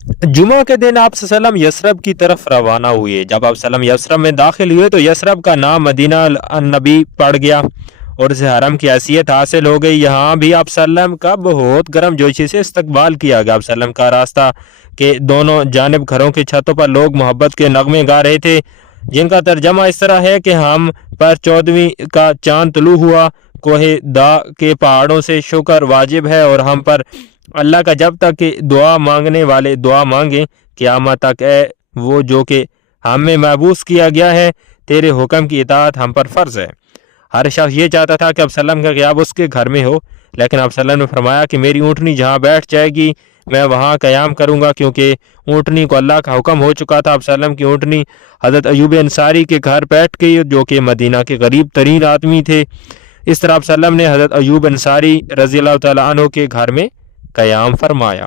जुमा के दिन आप सल्लम यसरब की तरफ रवाना हुए। जब आप सल्लम यसरब में दाखिल हुए तो यसरब का नाम मदीना नबी पड़ गया और इसे हरम की हैसियत हासिल हो गई। यहाँ भी आप सल्लम का बहुत गर्म जोशी से इस्तकबाल किया गया। आप सल्लम का रास्ता के दोनों जानिब घरों की छतों पर लोग मोहब्बत के नगमे गा रहे थे, जिनका तर्जमा इस तरह है कि हम पर 14वीं का चांद तुलू हुआ, कोहे दा के पहाड़ों से शुक्र वाजिब है और हम पर अल्लाह का जब तक कि दुआ मांगने वाले दुआ मांगे क़यामत तक। ए वो जो कि हमें महबूस किया गया है, तेरे हुक्म की इताअत हम पर फ़र्ज़ है। हर शख्स ये चाहता था कि अब्सलम का क़याम उसके घर में हो, लेकिन अब्सलम ने फरमाया कि मेरी ऊँटनी जहाँ बैठ जाएगी मैं वहाँ क़याम करूँगा, क्योंकि ऊँटनी को अल्लाह का हुक्म हो चुका था। अब्सलम की ऊँटनी हज़रत अयूब अंसारी के घर बैठ गई, जो कि मदीना के गरीब तरीन आदमी थे। इस तरह अब्सलम ने हज़रत अयूब अंसारी रज़ी अल्लाह तआला अन्हु के घर में क़याम फरमाया।